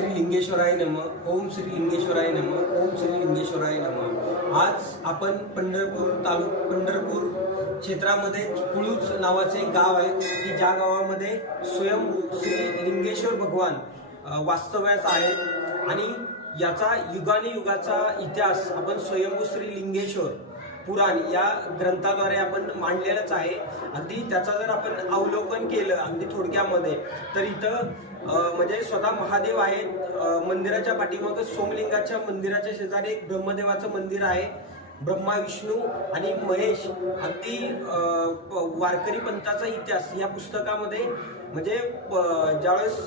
श्री लिंगेश्वराय नमः. ओम श्री लिंगेश्वराय नमः. ओम श्री लिंगेश्वराय नमः. आज आपण पंढरपूर क्षेत्रामध्ये पुळूच नावाचे एक गाव आहे की ज्या गावामध्ये स्वयंभू श्री लिंगेश्वर भगवान वास्तव्यास आहे आणि याचा युगाचा इतिहास आपण स्वयंभू श्री लिंगेश्वर पुराण या ग्रंथाद्वारे आपण मांडलेलंच आहे. अगदी त्याचा जर आपण अवलोकन केलं अगदी थोडक्यामध्ये तर इथं म्हणजे स्वतः महादेव आहेत. मंदिराच्या पाठीमागे सोमलिंगाच्या मंदिराच्या शेजारी एक ब्रह्मदेवाचं मंदिर आहे. ब्रह्मा, विष्णू आणि महेश अगदी वारकरी पंथाचा इतिहास या पुस्तकामध्ये म्हणजे ज्यावेळेस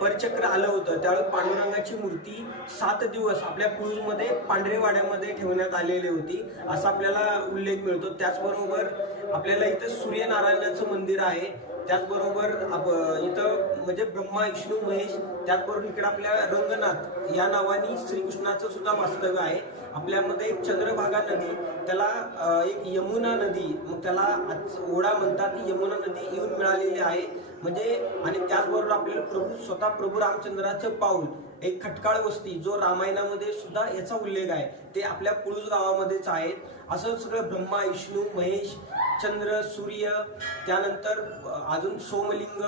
परचक्र आलं होतं त्यावेळेस पांडुरंगाची मूर्ती 7 दिवस आपल्या पुळूजमध्ये पांढरेवाड्यामध्ये ठेवण्यात आलेली होती असा आपल्याला उल्लेख मिळतो. त्याचबरोबर आपल्याला इथं सूर्यनारायणाचं मंदिर आहे. त्याचबरोबर इथं म्हणजे ब्रह्मा, विष्णू, महेश, त्याचबरोबर इकडे आपल्या रंगनाथ या नावाने श्रीकृष्णाचं सुद्धा वास्तव्य आहे. आपल्यामध्ये चंद्रभागा नदी, त्याला एक यमुना नदी, मग त्याला ओढा म्हणतात, यमुना नदी येऊन मिळालेली आहे. म्हणजे आणि त्याचबरोबर आपल्याला स्वतः प्रभू रामचंद्राचं पाऊल एक खटकाळ वस्ती जो रामायणामध्ये सुद्धा याचा उल्लेख आहे ते आपल्या पुळूज गावामध्येच आहेत. असं सगळं ब्रह्मा, विष्णू, महेश, चंद्र, सूर्य, त्यानंतर अजून सोमलिंग,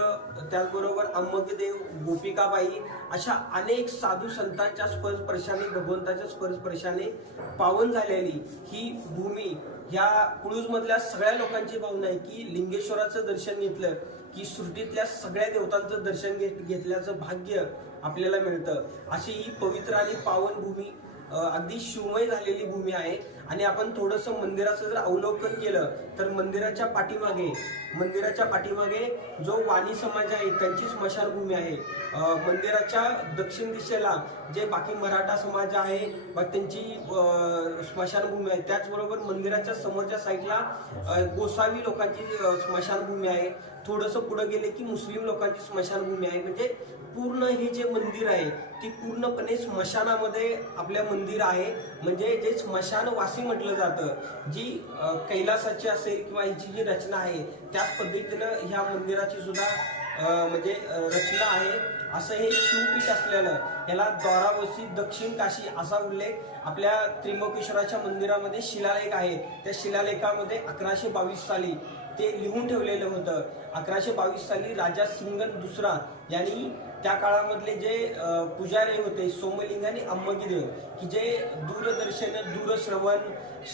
त्याचबरोबर अंबकदेव, गोपिकाबाई अशा अनेक साधू संतांच्या स्पर्शाने भगवंताच्या स्पर्शाने पावन झालेली ही भूमी ह्या पुळूजमधल्या सगळ्या लोकांची भावना आहे की लिंगेश्वराचं दर्शन घेतलं की सृष्टीतल्या सगळ्या देवतांचं दर्शन घेतल्याचं भाग्य आपल्याला मिळतं. अशी ही पवित्र आणि पावन भूमी अगदी शिवमय झालेली भूमी आहे. आणि आपण थोडंसं मंदिराचं जर अवलोकन केलं तर मंदिराच्या पाठीमागे जो वाणी समाज आहे त्यांची स्मशानभूमी आहे. मंदिराच्या दक्षिण दिशेला जे बाकी मराठा समाज आहे त्यांची स्मशानभूमी आहे. त्याचबरोबर मंदिराच्या समोरच्या साईडला गोसावी लोकांची स्मशानभूमी आहे. थोडंसं पुढे गेले की मुस्लिम लोकांची स्मशानभूमी आहे. म्हणजे पूर्ण हे जे मंदिर आहे ती पूर्णपणे स्मशानामध्ये आपल्या मंदिर आहे. म्हणजे जे स्मशानवासी म्हटलं जातं, जी कैलासाची असेल किंवा हिची जी रचना आहे त्याच पद्धतीनं ह्या मंदिराची सुद्धा म्हणजे रचना आहे. असं हे शिवपीठ असलेलं याला द्वारावसी दक्षिण काशी असा उल्लेख आपल्या त्र्यंबकेश्वराच्या मंदिरामध्ये शिलालेख आहे. त्या शिलालेखामध्ये 1122 साली ते लिहून ठेवलेलं होतं. 1122 साली राजा सिंगन दुसरा यांनी त्या काळामधले जे पुजारी होते सोमलिंग आणि अंबकदेव की जे दूरदर्शन, दूरश्रवण,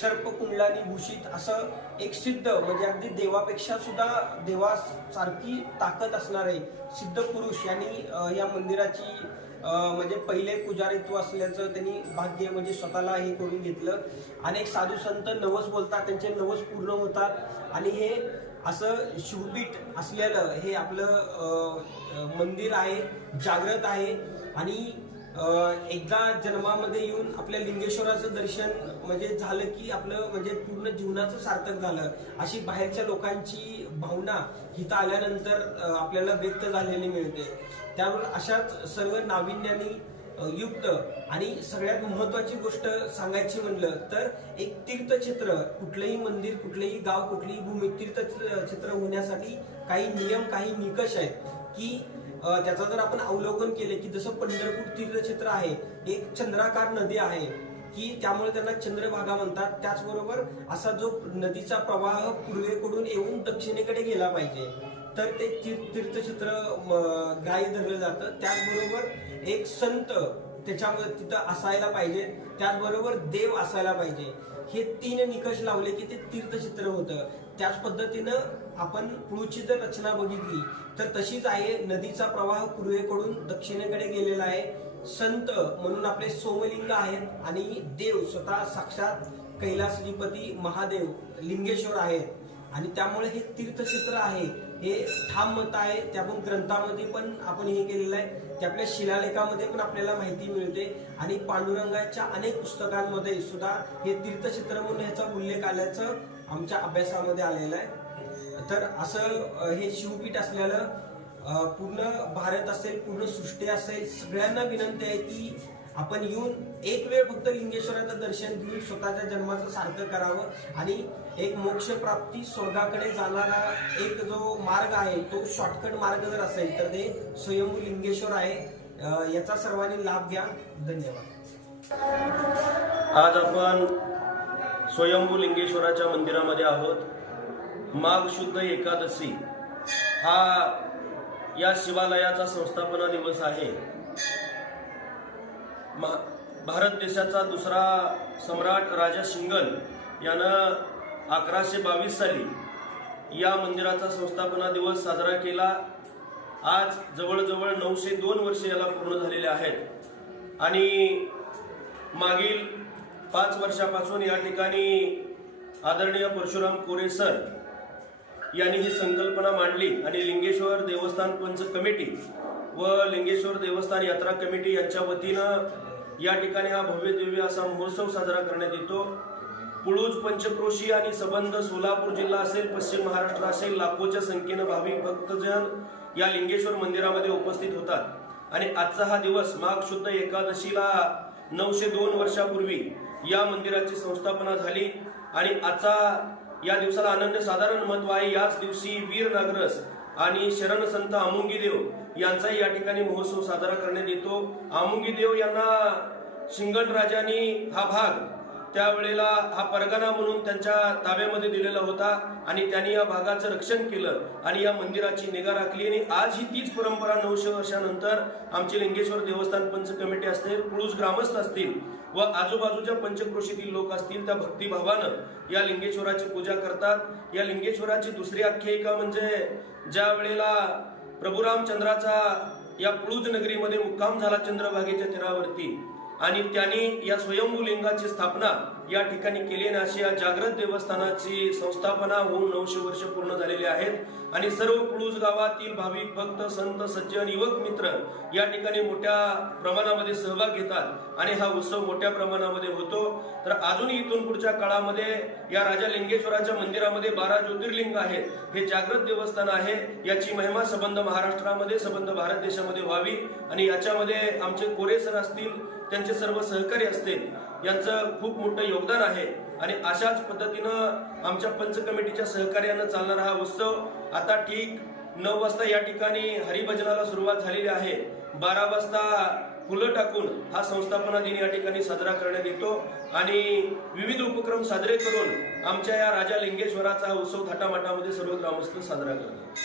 सर्पकुंडलानी भूषित असं एक सिद्ध म्हणजे अगदी देवापेक्षा सुद्धा देवासारखी ताकद असणारे सिद्ध पुरुष यांनी या मंदिराची म्हणजे पहिले पुजारीत्व असल्याचं त्यांनी भाग्य म्हणजे स्वतःला हे करून घेतलं. अनेक साधू संत नवस बोलतात, त्यांचे नवस पूर्ण होतात आणि हे असं शिवपीठ असलेलं हे आपलं मंदिर आहे, जागृत आहे. आणि एकदा जन्मामध्ये येऊन आपल्या लिंगेश्वराचं दर्शन म्हणजे झालं की आपलं म्हणजे पूर्ण जीवनाचं सार्थक झालं अशी बाहेरच्या लोकांची भावना इथं आल्यानंतर आपल्याला व्यक्त झालेली मिळते. त्यामुळे अशाच सर्व नाविन्याने युक्त आणि सगळ्यात महत्वाची गोष्ट सांगायची म्हणलं तर एक तीर्थक्षेत्र, कुठलंही मंदिर, कुठलंही गाव, कुठलीही भूमी तीर्थक्षेत्र होण्यासाठी काही नियम, काही निकष आहेत की त्याचं जर आपण अवलोकन केले की जसं पंढरपूर तीर्थक्षेत्र आहे, एक चंद्राकार नदी आहे की त्यामुळे त्यांना चंद्रभागा म्हणतात. त्याचबरोबर असा जो नदीचा प्रवाह पूर्वेकडून येऊन दक्षिणेकडे गेला पाहिजे तर ते तीर्थक्षेत्र ग्राह्य धरलं जातं. त्याचबरोबर एक संत त्याच्यामध्ये तिथं असायला पाहिजे, त्याचबरोबर देव असायला पाहिजे. हे 3 निकष लावले की ते तीर्थक्षेत्र होतं. त्याच पद्धतीनं आपण पुळूची जर रचना बघितली तर तशीच आहे. नदीचा प्रवाह पूर्वेकडून दक्षिणेकडे गेलेला आहे. संत म्हणून आपले सोमलिंग आहेत आणि देव स्वतः साक्षात कैलासधिपती महादेव लिंगेश्वर आहेत. आणि त्यामुळे हे तीर्थक्षेत्र आहे हे ठाम मत आहे. त्या पण ग्रंथामध्ये पण आपण हे केलेलं आहे, ते आपल्या शिलालेखामध्ये पण आपल्याला माहिती मिळते आणि पांडुरंगाच्या अनेक पुस्तकांमध्ये सुद्धा हे तीर्थक्षेत्र म्हणून ह्याचा उल्लेख आल्याचं आमच्या अभ्यासामध्ये आलेलं आहे. तर असं हे शिवपीठ असलेलं पूर्ण भारत असेल, पूर्ण सृष्टी असेल, सगळ्यांना विनंती आहे की आपण येऊन एक वेळ फक्त लिंगेश्वराचं दर्शन घेऊन स्वतःच्या जन्माचं सार्थक करावं आणि एक मोक्ष प्राप्ती स्वर्गाकडे जाणारा एक जो मार्ग आहे तो शॉर्टकट मार्ग जर असेल तर ते स्वयंभू लिंगेश्वर आहे. याचा सर्वांनी लाभ घ्या. धन्यवाद. आज आपण स्वयंभू लिंगेश्वराच्या मंदिरामध्ये आहोत. माघ शुद्ध एकादशी हा या शिवालयाचा संस्थापना दिवस आहे. भारत देशाचा दुसरा सम्राट राजा शिंगल यानं 1122 साली या मंदिराचा संस्थापना दिवस साजरा केला. आज जवळजवळ 902 वर्षे याला पूर्ण झालेले आहेत आणि मागील 5 वर्षापासून या ठिकाणी आदरणीय परशुराम कोरे सर यांनी ही संकल्पना मांडली आणि लिंगेश्वर देवस्थान पंच कमिटी व लिंगेश्वर देवस्थान यात्रा कमिटी यांच्या वतीनं या ठिकाणी हा भव्य दिव्य असा महोत्सव साजरा करण्यात येतो. पुळूज, पंचक्रोशी आणि संबंध सोलापूर जिल्हा असेल, पश्चिम महाराष्ट्र असेल, लाखोच्या संख्येनं भाविक भक्तजन या लिंगेश्वर मंदिरामध्ये उपस्थित होतात आणि आजचा हा दिवस माघ शुद्ध एकादशीला 902 वर्षापूर्वी या मंदिराची संस्थापना झाली आणि आजचा या दिवसाला अनन्य साधारण महत्व आहे. याच दिवशी वीर नागरस आणि शरण संत आमुंगी देव यांचाही या ठिकाणी महोत्सव साजरा करण्यात येतो. आमुंगी देव यांना शिंगण राजांनी हा भाग त्यावेळेला हा परगणा म्हणून त्यांच्या ताब्यामध्ये दिलेला होता आणि त्यांनी या भागाचं रक्षण केलं आणि या मंदिराची निगा राखली आणि आज ही तीच परंपरा 900 वर्षानंतर आमचे लिंगेश्वर देवस्थान पंच कमिटी असतील, पुळूज ग्रामस्थ असतील व आजूबाजूच्या पंचक्रोशीतील लोक असतील त्या भक्तिभावानं या लिंगेश्वराची पूजा करतात. या लिंगेश्वराची दुसरी आख्यायिका म्हणजे ज्या वेळेला प्रभू रामचंद्राचा या पुळूज नगरीमध्ये मुक्काम झाला चंद्रभागेच्या तीरावरती आणि त्यांनी या स्वयंभू लिंगाची स्थापना या ठिकाणी केली आणि अशी या जागृत देवस्थानाची संस्थापना होऊन 900 वर्ष पूर्ण झालेली आहेत आणि सर्व पुळूज गावातील भाविक भक्त संत सज्जन युवक मित्र या ठिकाणी मोठ्या प्रमाणामध्ये सहभाग घेतात आणि हा उत्सव मोठ्या प्रमाणामध्ये होतो. तर अजूनही इथून पुढच्या काळामध्ये या राजा लिंगेश्वराच्या मंदिरामध्ये 12 ज्योतिर्लिंग आहेत. हे जागृत देवस्थान आहे. याची महिमा संबंध महाराष्ट्रामध्ये संबंध भारत देशामध्ये व्हावी आणि याच्यामध्ये आमचे कोरे सर असतील, त्यांचे सर्व सहकारी असतील, यांचं खूप मोठं योगदान आहे आणि अशाच पद्धतीनं आमच्या पंच कमिटीच्या सहकार्यानं चालणारा हा उत्सव आता ठीक 9 वाजता या ठिकाणी हरिभजनाला सुरुवात झालेली आहे. 12 वाजता फुलं टाकून हा संस्थापना दिन या ठिकाणी साजरा करण्यात येतो आणि विविध उपक्रम साजरे करून आमच्या या राजा लिंगेश्वराचा हा उत्सव थाटामाटामध्ये सर्व ग्रामस्थ साजरा करतात.